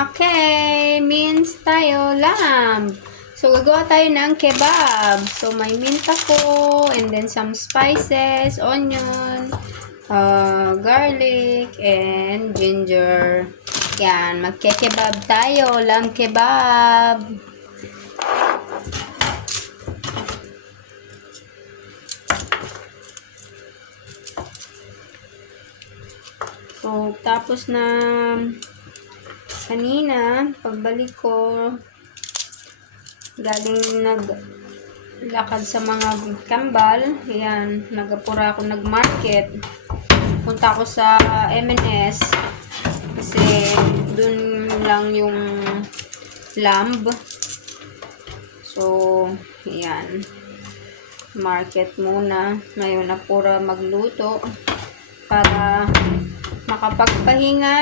Okay, mince tayo, lamb. So, gagawa tayo ng kebab. So, may mint ako, and then some spices, onion, garlic, and ginger. Yan, magke-kebab tayo, lamb kebab. So, tapos na kanina, pagbalik ko, galing naglakad sa mga kambal. Ayan, nagapura ako, nagmarket. Punta ako sa M&S kasi dun lang yung lamb. So, ayan. Market muna. Ngayon na pura magluto para makapagpahinga.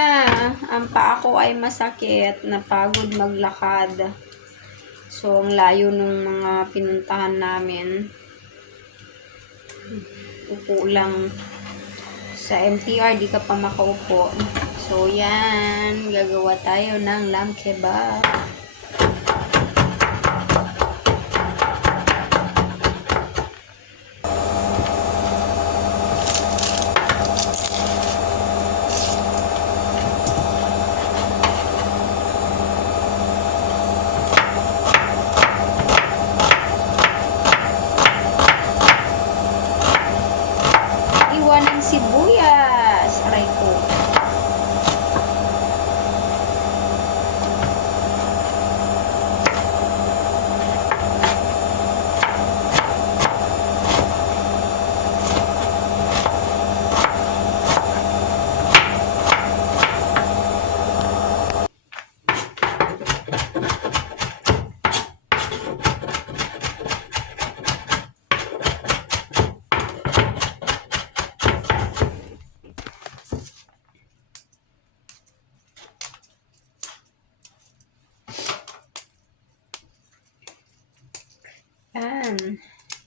Ang paa ko ay masakit, napagod maglakad. So, ang layo ng mga pinuntahan namin. Upo lang sa MTR, di ka pa makaupo. So, yan. Gagawa tayo ng lamb kebab. Ng sibuyas. Aray ko.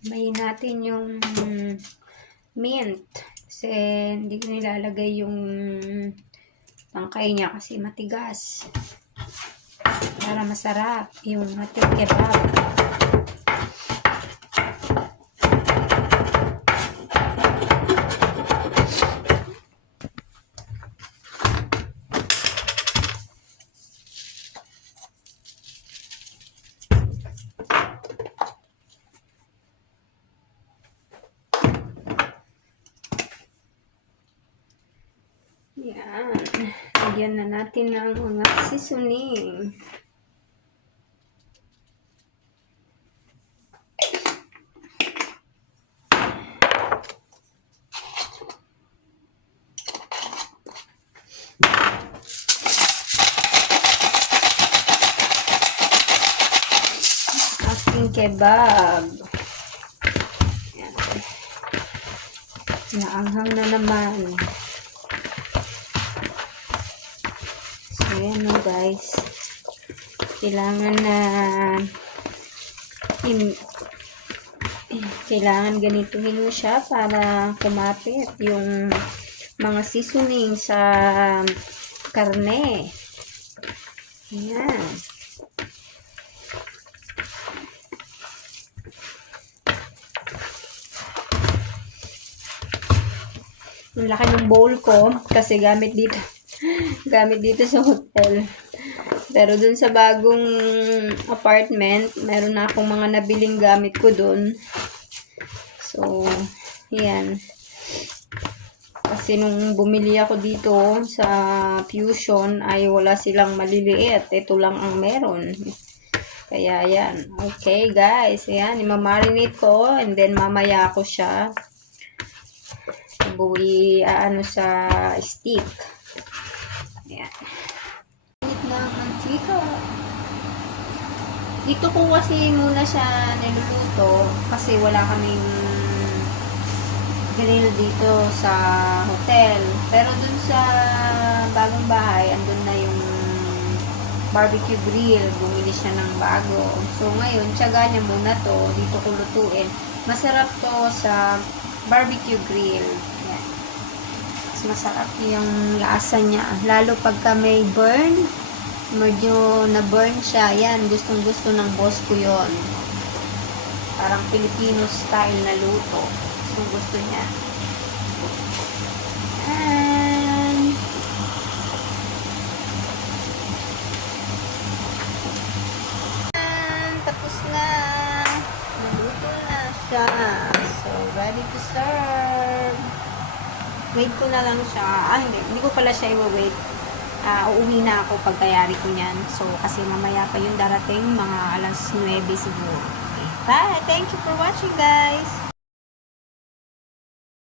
May natin yung mint kasi hindi ko nilalagay yung tangkay niya kasi matigas para masarap yung ating kebab. Yan. Lagyan na natin ng mga seasoning. Ating kebab. Yan. Naanghang na naman. Ayan o guys, kailangan ganituhin mo siya para kumapit yung mga seasoning sa karne. Ayan. Ang laki ng bowl ko kasi gamit dito sa hotel. Pero dun sa bagong apartment, meron na akong mga nabiling gamit ko dun. So, yan. Kasi nung bumili ako dito sa Fusion, ay wala silang maliliit. Ito lang ang meron. Kaya yan. Okay guys, yan. Imamarinate ko and then mamaya ko siya ano sa stick. Ayan. Ng mantika. Dito ko kasi muna siya niluluto kasi wala kaming grill dito sa hotel. Pero dun sa bagong bahay, andun na yung barbecue grill. Bumili siya ng bago. So ngayon, tiyaga niya muna to. Dito ko lutuin. Masarap to sa barbecue grill. Yan. Mas masarap yung lasa niya. Lalo pagka may burn. medyo na-burn siya. Yan, gustong gusto ng boss ko yon. Parang Filipino style na luto. Gustong gusto niya. And tapos na. Naluto na siya. So, ready to serve. Wait ko na lang siya. Hindi ko pala siya i-wait. Uuwi na ako pagkayari ko niyan. So, kasi mamaya pa yung darating, mga alas 9 siguro. Okay. Bye! Thank you for watching, guys!